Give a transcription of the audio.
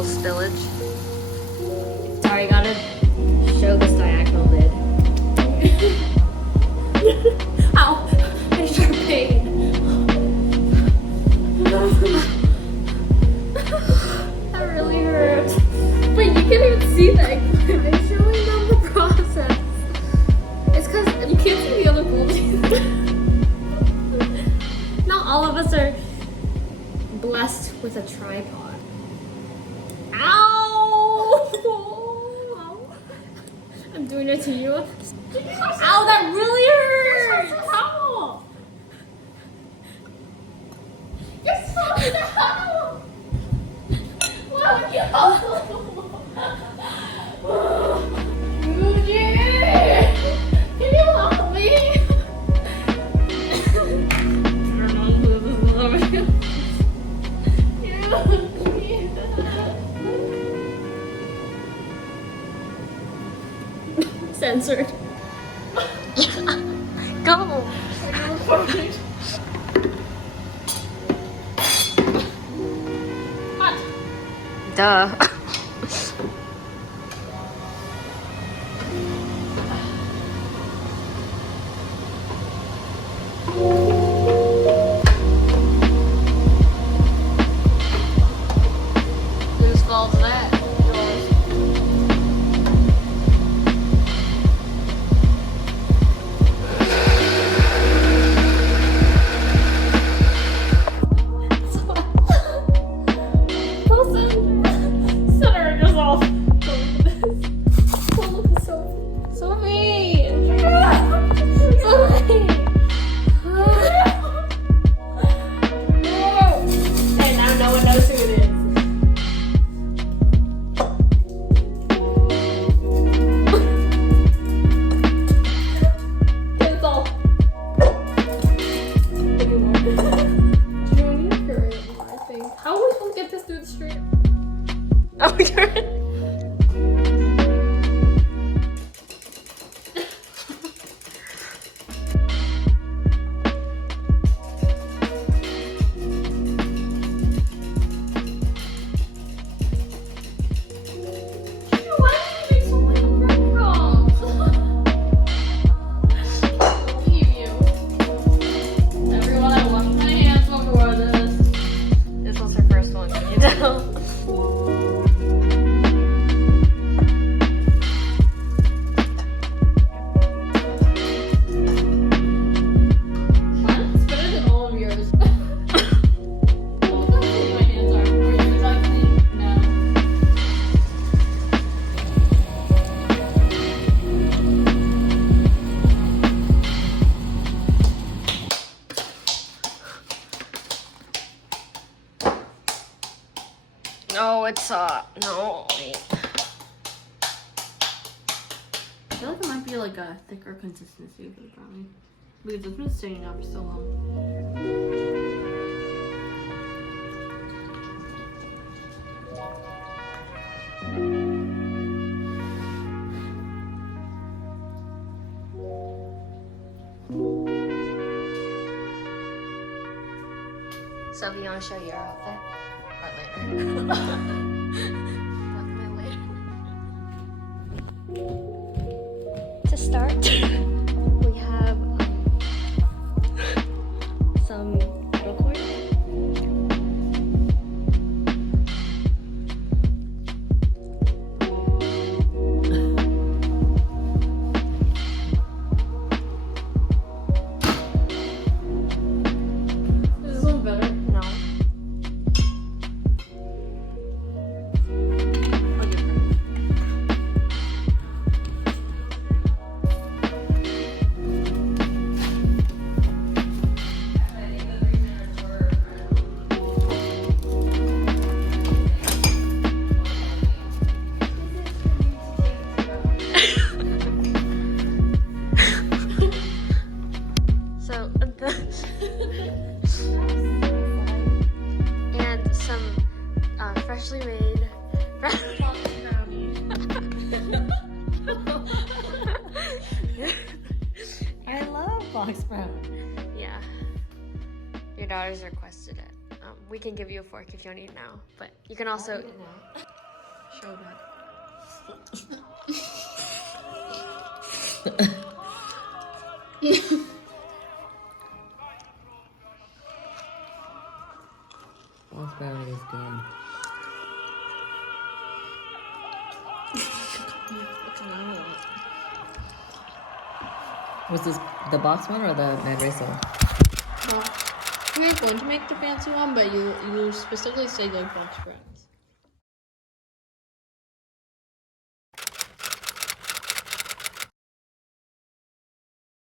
little spillage. Sorry, gotta show this diagonal lid. Ow! I sure pain. That really hurts. Wait, you can't even see that. I'm showing them the process. It's because you can't see the other buildings. Not all of us are blessed with a tripod. Ow! I'm doing it to you. Ow, that really hurts! Ow! You're so down! Wow, yo! Rudy! Can you help me? Censored. Go! Hot. Duh. Whose fault's that? Yours. Center yourself. Look at Sophie. Sophie! Hey, now no one knows who it is. It's all. Maybe more. June, you're correct, I think. How are we supposed to get this through the street? Oh, you're Why did you make so many breadcrumbs? I believe you. Everyone, I washed my hands before this. This was her first one, you know? Mine's better than all of yours. Look how clean my hands are. Are yours not clean? No. No, it's no, wait. I feel like it might be like a thicker consistency for the brownie. Because it's been staying out for so long. So, do you want to show your outfit? Or later? That's my later. To start, we have some kettle corn. Is this one better? No. So, and some freshly made I love box brown. yeah. Your daughters requested it. We can give you a fork if you don't eat now, but you can also. I'll eat it now. Show that. Raspberry is good. Was this the box one or the Mad Racer? We were going to make the fancy one, but you specifically said like box friends.